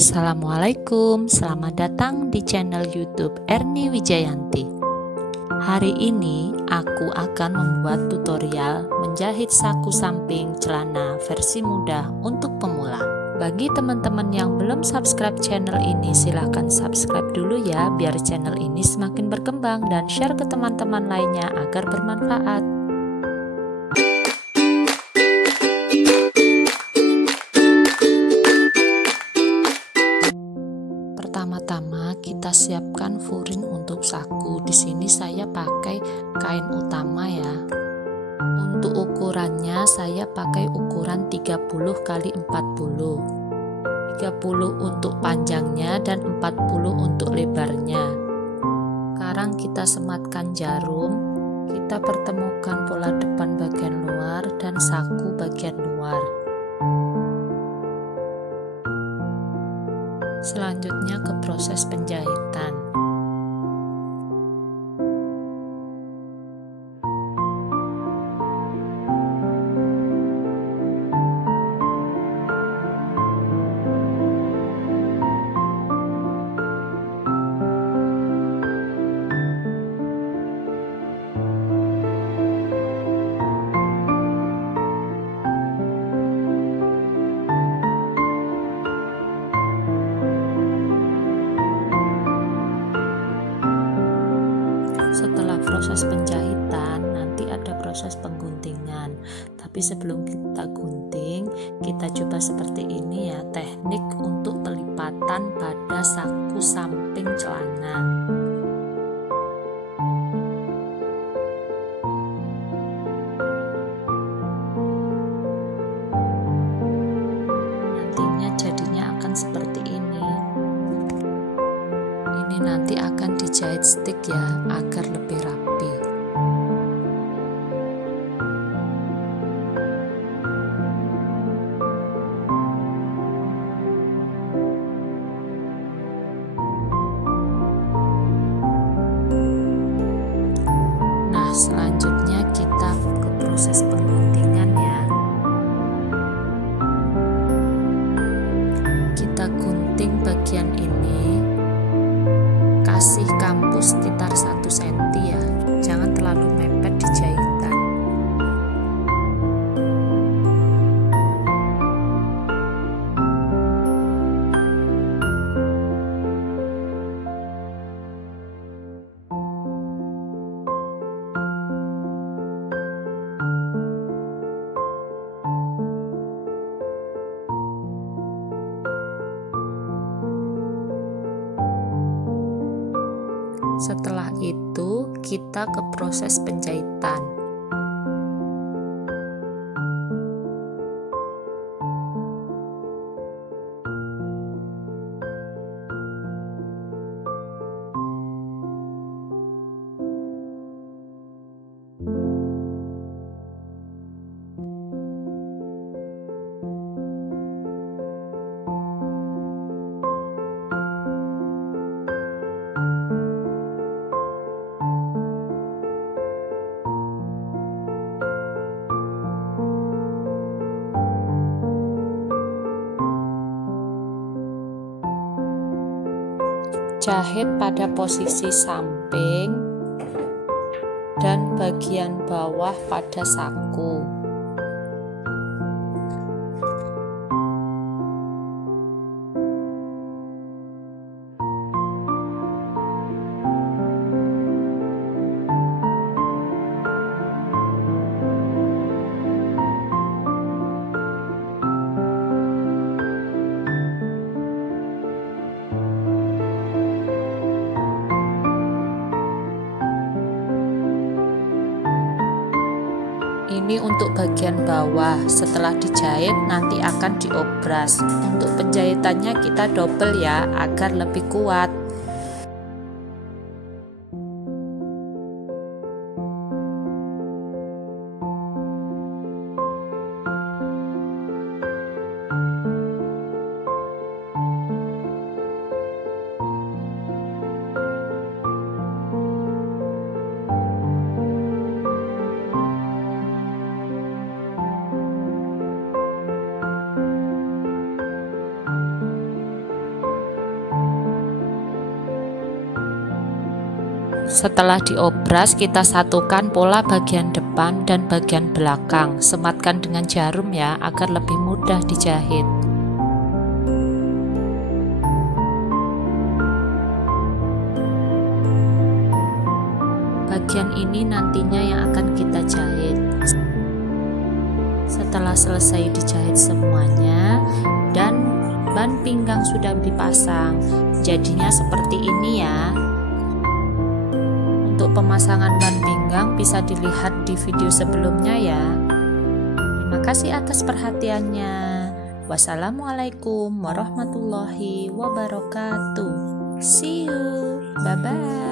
Assalamualaikum, selamat datang di channel YouTube Erni Wijayanti. Hari ini aku akan membuat tutorial menjahit saku samping celana versi mudah untuk pemula. Bagi teman-teman yang belum subscribe channel ini, silahkan subscribe dulu ya, biar channel ini semakin berkembang, dan share ke teman-teman lainnya agar bermanfaat. Pertama-tama kita siapkan furing untuk saku. Di sini saya pakai kain utama ya. Untuk ukurannya saya pakai ukuran 30 x 40. 30 untuk panjangnya dan 40 untuk lebarnya. Sekarang kita sematkan jarum. Kita pertemukan pola depan bagian luar dan saku bagian luar. Selanjutnya ke proses penjahitan. Setelah proses penjahitan, nanti ada proses pengguntingan. Tapi sebelum kita gunting, kita coba seperti ini ya, teknik untuk pelipatan pada saku samping celana. Nantinya jadinya akan seperti ini. Ini nanti akan dijahit stick ya, agar lebih rapi. Nah, selanjutnya kita ke proses pengguntingan ya. Kita gunting bagian ini, kasih kampus sekitar 1 cm ya, jangan terlalu mepet di jahitan. Setelah itu kita ke proses penjahitan. Jahit pada posisi samping dan bagian bawah pada saku. Ini untuk bagian bawah. Setelah dijahit nanti akan diobras. Untuk penjahitannya kita double ya, agar lebih kuat. Setelah diobras, kita satukan pola bagian depan dan bagian belakang. Sematkan dengan jarum ya, agar lebih mudah dijahit. Bagian ini nantinya yang akan kita jahit. Setelah selesai dijahit semuanya dan ban pinggang sudah dipasang, jadinya seperti ini ya. Untuk pemasangan ban pinggang bisa dilihat di video sebelumnya ya. Terima kasih atas perhatiannya. Wassalamualaikum warahmatullahi wabarakatuh. See you. Bye bye.